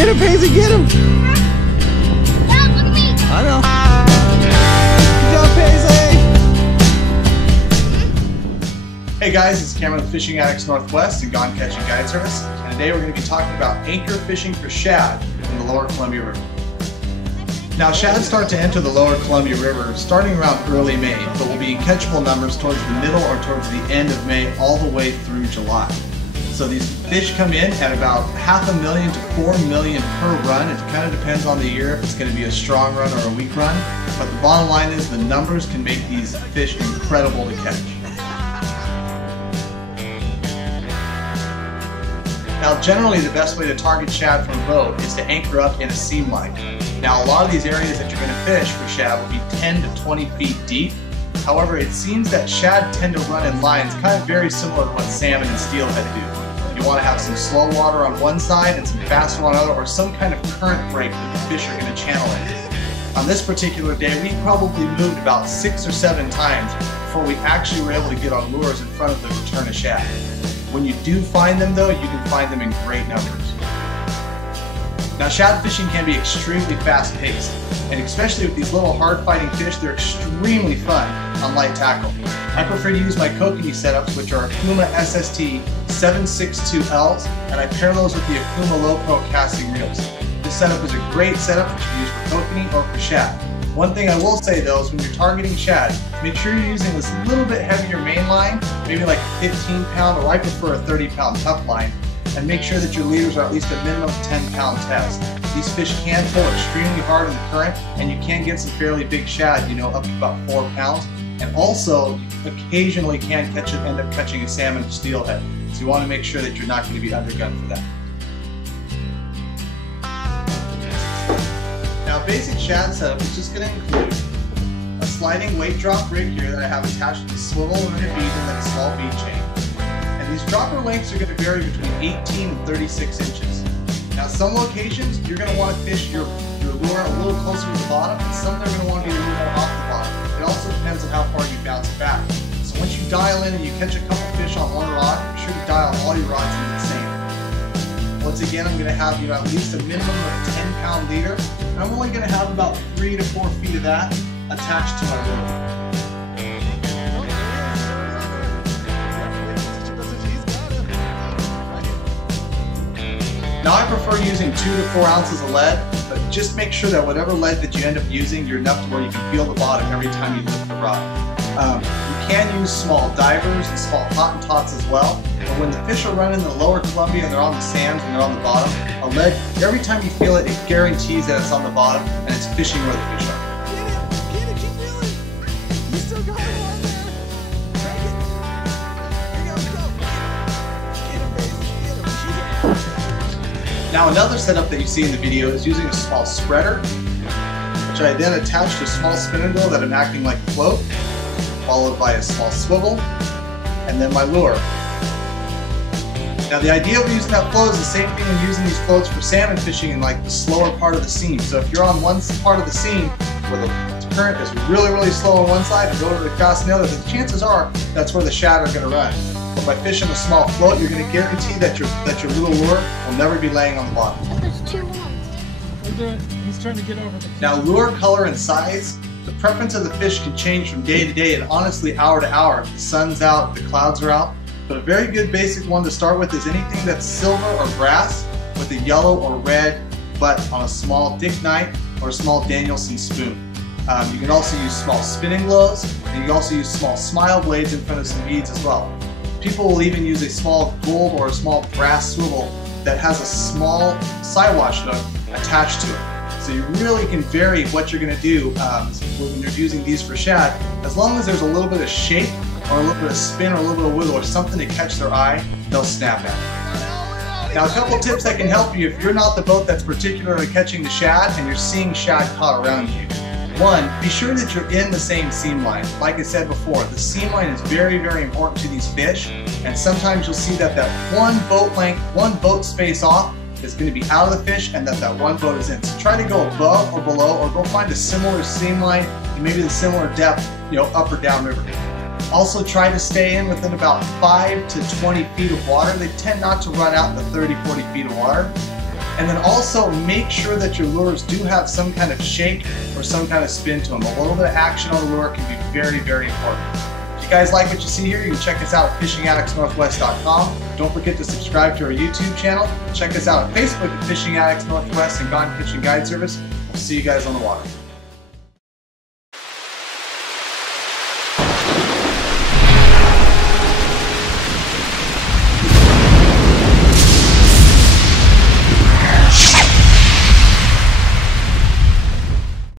Get him, Paisley, get him! Dad, look at me! I know. Good job, Paisley! Hey guys, it's Cameron with Fishing Addicts Northwest and Gone Catching Guide Service, and today we're going to be talking about anchor fishing for shad in the lower Columbia River. Now, shad start to enter the lower Columbia River starting around early May, but will be in catchable numbers towards the middle or towards the end of May all the way through July. So these fish come in at about 500,000 to 4 million per run. It kind of depends on the year if it's going to be a strong run or a weak run, but the bottom line is the numbers can make these fish incredible to catch. Now, generally the best way to target shad from a boat is to anchor up in a seam line. Now, a lot of these areas that you're going to fish for shad will be 10 to 20 feet deep. However, it seems that shad tend to run in lines kind of very similar to what salmon and steelhead do. You want to have some slow water on one side and some fast water on the other, or some kind of current break that the fish are going to channel in. On this particular day, we probably moved about 6 or 7 times before we actually were able to get our lures in front of the return of shad. When you do find them though, you can find them in great numbers. Now, shad fishing can be extremely fast paced, and especially with these little hard fighting fish, they're extremely fun on light tackle. I prefer to use my kokanee setups, which are Okuma SST 762Ls, and I pair those with the Okuma Low Pro casting reels. This setup is a great setup that you can use for kokanee or for shad. One thing I will say though is when you're targeting shad, make sure you're using this little bit heavier main line, maybe like a 15 pound, or I prefer a 30 pound tough line, and make sure that your leaders are at least a minimum 10 pound test. These fish can pull extremely hard in the current, and you can get some fairly big shad, you know, up to about 4 pounds. And also, you occasionally can end up catching a salmon or steelhead. So you want to make sure that you're not going to be undergunned for that. Now, a basic shad setup is just going to include a sliding weight drop rig here that I have attached to a swivel and a bead and then a small bead chain. And these dropper lengths are going to vary between 18 and 36 inches. Now, some locations you're going to want to fish your lure a little closer to the bottom, and some they're going to want to be a little more off the bottom. It also depends on how far you bounce it back. So once you dial in and you catch a couple fish on one rod, be sure to dial all your rods in the same. Once again, I'm going to have at least a minimum of 10 pound leader, and I'm only going to have about 3 to 4 feet of that attached to my lure. Now, I prefer using 2 to 4 ounces of lead, but just make sure that whatever lead that you end up using, you're enough to where you can feel the bottom every time you lift the rod. You can use small divers and small Hottentots as well, but when the fish are running the lower Columbia and they're on the sands and they're on the bottom, a lead, every time you feel it, it guarantees that it's on the bottom and it's fishing where the fish are. Get it, keep feeling. You still got it on there. Take it. Here you go. Get him, Paisley. Get him. Now, another setup that you see in the video is using a small spreader, which I then attach to a small spinning wheel that I'm acting like a float, followed by a small swivel, and then my lure. Now, the idea of using that float is the same thing as using these floats for salmon fishing in like the slower part of the seam. So if you're on one part of the seam where the current is really, really slow on one side and really, really fast on the other, the chances are that's where the shad are going to run. But by fishing a small float, you're going to guarantee that your little lure will never be laying on the bottom. There's 2 ones. He's trying to get over the... Now, lure color and size, the preference of the fish can change from day to day and honestly hour to hour. If the sun's out, the clouds are out. But a very good basic one to start with is anything that's silver or brass with a yellow or red butt on a small Dick Knight or a small Danielson spoon. You can also use small spinning glows, and you can also use small smile blades in front of some beads as well. People will even use a small gold or a small brass swivel that has a small sidewash hook attached to it. So you really can vary what you're going to do when you're using these for shad, as long as there's a little bit of shape or a little bit of spin or a little bit of wiggle or something to catch their eye, they'll snap at it. Now, a couple tips that can help you if you're not the boat that's particularly catching the shad and you're seeing shad caught around you. 1, be sure that you're in the same seam line. Like I said before, the seam line is very, very important to these fish, and sometimes you'll see that one boat length, one boat space off is going to be out of the fish and that one boat is in. So try to go above or below, or go find a similar seam line and maybe the similar depth, up or down river. Also try to stay in within about 5 to 20 feet of water. They tend not to run out into 30, 40 feet of water. And then also make sure that your lures do have some kind of shake or some kind of spin to them. A little bit of action on the lure can be very, very important. If you guys like what you see here, you can check us out at fishingaddictsnorthwest.com. Don't forget to subscribe to our YouTube channel. Check us out on Facebook at Fishing Addicts Northwest and Gone Fishing Guide Service. We'll see you guys on the water.